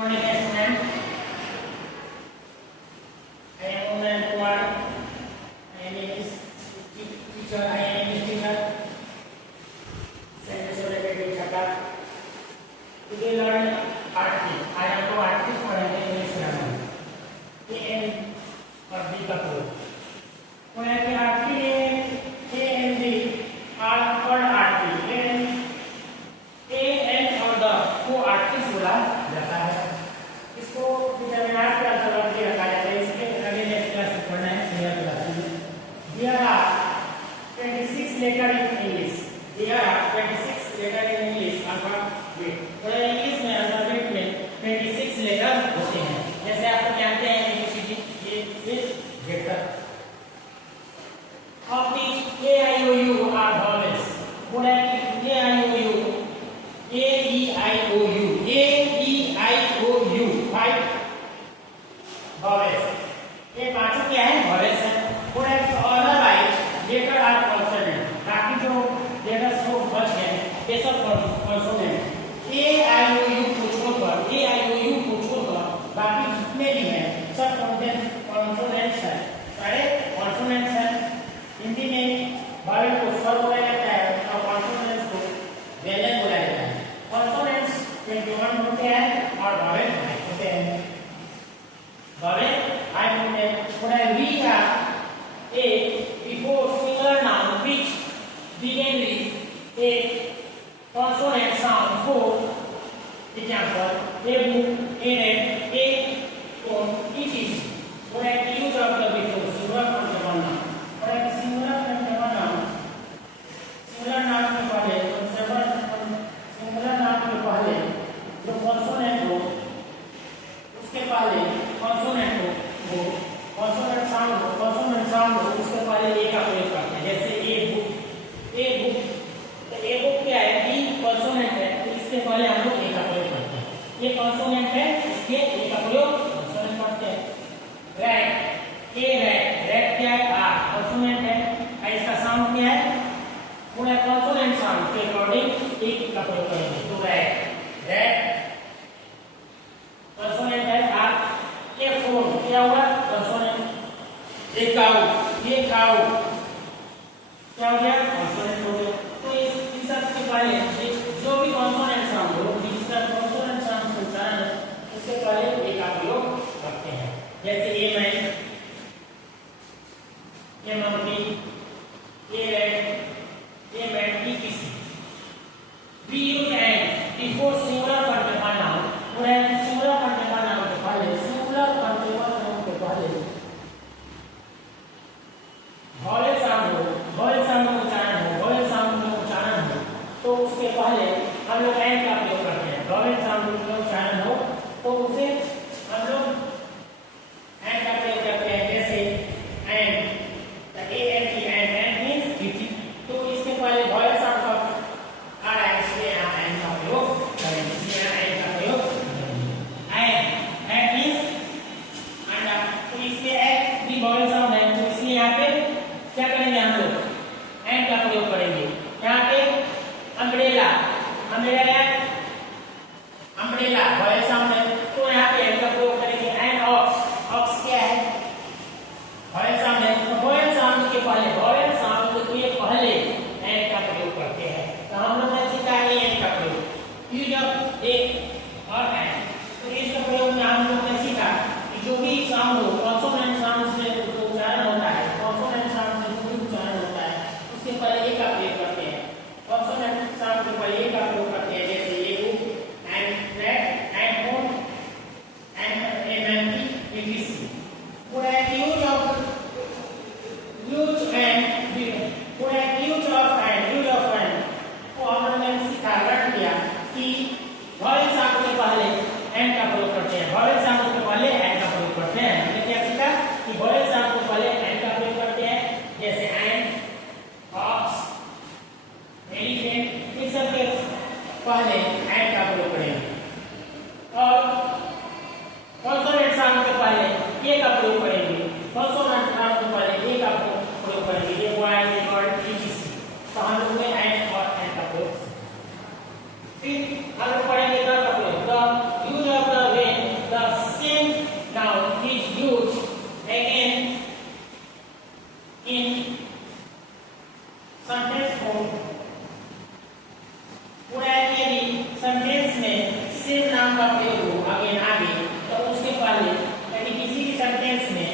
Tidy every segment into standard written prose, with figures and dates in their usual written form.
Morning, student. I am Uman Kumar. I am English teacher. I am English teacher. Saint Joseph Academy, Dhaka. Today learn article. I am to article for English grammar. A N और B का code. तो यहाँ पे article A N B are called article. A N और the को articles बोला जाता है. इसको डिटरमिनेंट के अंतर्गत भी रखा जाता है. इसके अगले नेक्स्ट क्लास में पढ़ना है सिंगल क्लास में. There are 26 letters in English. There are 26 letters in English alphabet. तो इंग्लिश में अल्फाबेट में 26 लेटर होते हैं. जैसे आप जानते हैं ABCD ये letter. Of these A I O U are vowels. बोला कि A I O U A E I O U A E I O U 5 vowels. ये पांचों क्या है? vowels है. पूरा अदरवाइज लेटर आर कॉन्सोनेंट. बाकी जो लेटर्स को बच गए ये सब consonant. A I O U को छोड़कर A I O U को छोड़कर बाकी जितने भी हैं सब कॉन्सोनेंट्स हैं. सारे कॉन्सोनेंट्स हैं. हिंदी में vowel को स्वर बोला जाता है और कॉन्सोनेंट्स को वेलन बोला जाता है. कॉन्सोनेंट्स 21 होते हैं और vowel 5 होते हैं. vowel 5 होते हैं. पूरा we are a before singular noun which begin with a consonant sound. For example, a book, a red, a phone, it is. पूरा use of the before singular countable noun. पूरा singular countable noun. singular noun के पहले singular noun के पहले जो consonant हो उसके पहले कॉन्सोनेंट हो कॉन्सोनेंट साउंड हो उसके पहले ए का प्रयोग करते हैं. जैसे ए बुक तो ए बुक क्या है? बी कॉन्सोनेंट है तो इसके पहले हम लोग ए का प्रयोग करते हैं. ये कॉन्सोनेंट है इसके ए का प्रयोग कॉन्सोनेंट करते हैं. रैट ए रैट क्या है? आ कॉन्सोनेंट है और इसका साउंड क्या है? पूरा कॉन्सोनेंट साउंड के अकॉर्डिंग एक का प्रयोग करेंगे. तो रैट कॉन्सोनेंट है. आप ये फोन क्या हुआ? कॉन्सोनेंट. ये काऊ क्या हो गया? कॉन्सोनेंट हो गया. तो इस सब के पहले जो भी कॉन्सोनेंट साउंड हो जिसका कॉन्सोनेंट साउंड से उच्चारण है उससे पहले ए का प्रयोग करते हैं. जैसे a man, a monkey, a red, a man, ई किसी. We use and before singular countable noun. पूरा singular countable noun के पहले singular countable noun के पहले vowel sound का उच्चारण हो तो उसके पहले हम लोग and का प्रयोग करते हैं. vowel sound का उच्चारण हो तो उसे हम लोग and का प्रयोग करते हैं. जैसे and and means it. तो इसके पहले vowel sound का आ रहा है इसलिए यहाँ and का प्रयोग करेंगे. इसलिए यहाँ and का प्रयोग करेंगे. and means अंडा. तो इसलिए and भी vowel sound है तो इसलिए यहाँ पे क्या करेंगे? हम लोग and का प्रयोग करेंगे. यहाँ पे अम्ब्रेला vowel sound है तो का प्रयोग हो आगे तो उसके पहले यदि किसी भी सेंटेंस में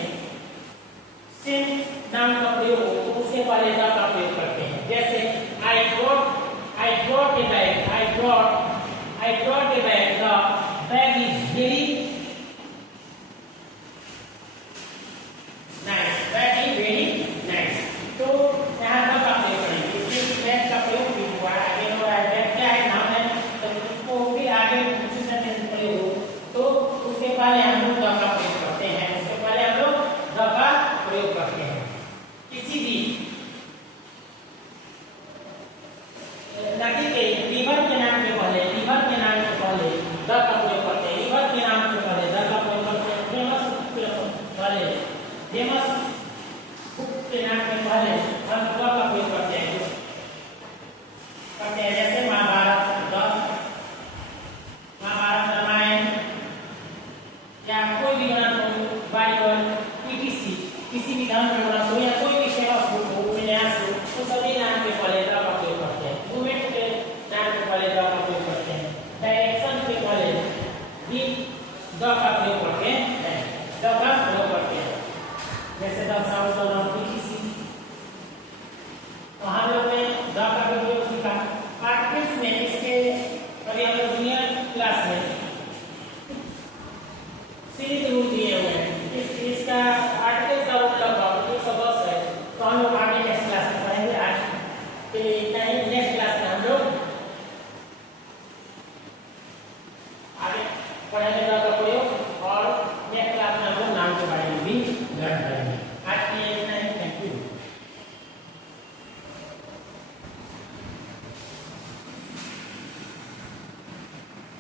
सेम नाउन का प्रयोग हो तो उसके पहले द का प्रयोग करते हैं। जैसे I brought a bag, I brought a bag, the bag is very nice, bag is very nice। तो यहाँ द का प्रयोग करेंगे, इसमें बैग का प्रयोग भी हुआ है, आगे हो रहा है बैग क्या है नाम है, तो उसको फिर आगे दूसरे सेंटेंस में प्रयोग हो तो उसके पहले हम लोग द का प्रयोग करते हैं, उसके पहले हम लोग द का प्रयोग करते हैं। किसी भी नदी के रिवर के नाम के पहले द का प्रयोग करते हैं, रिवर के नाम के पहले द का प्रयोग करते हैं। फेमस बुक के नाम के पहले हम द का प्रयोग करते हैं। जैसे महाभारत रामायण या कोई भी ग्रंथ हो, बाइबल, किसी भी धर्म का ग्रंथ हो या कोई भी फेमस बुक हो, उपन्यास हो, तो सभी नाम के पहले द का प्रयोग करते हैं। मूवमेंट के नाम के पहले द का प्रयोग करते हैं। डायरेक्शन के पहले भी द का प्रयोग करते हैं, द का प्रयोग करते हैं। जैसे द साउंड ऑफ किसी, तो हम लोग ने द का प्रयोग सीखा। आर्टिकल्स में इसके अभी हम लोग जूनियर क्लास में सीरीज रूल दिए हुए हैं, इसका आर्टिकल का रूल लगभग 110 है, तो हम लोग आगे नेक्स्ट क्लास में पढ़ेंगे। आज के नेक्स्ट क्लास में हम लोग आगे पढ़ेंगे द का प्रयोग और नेक्स्ट क्लास में हम लोग नाम के बारे में भी लर्न करेंगे।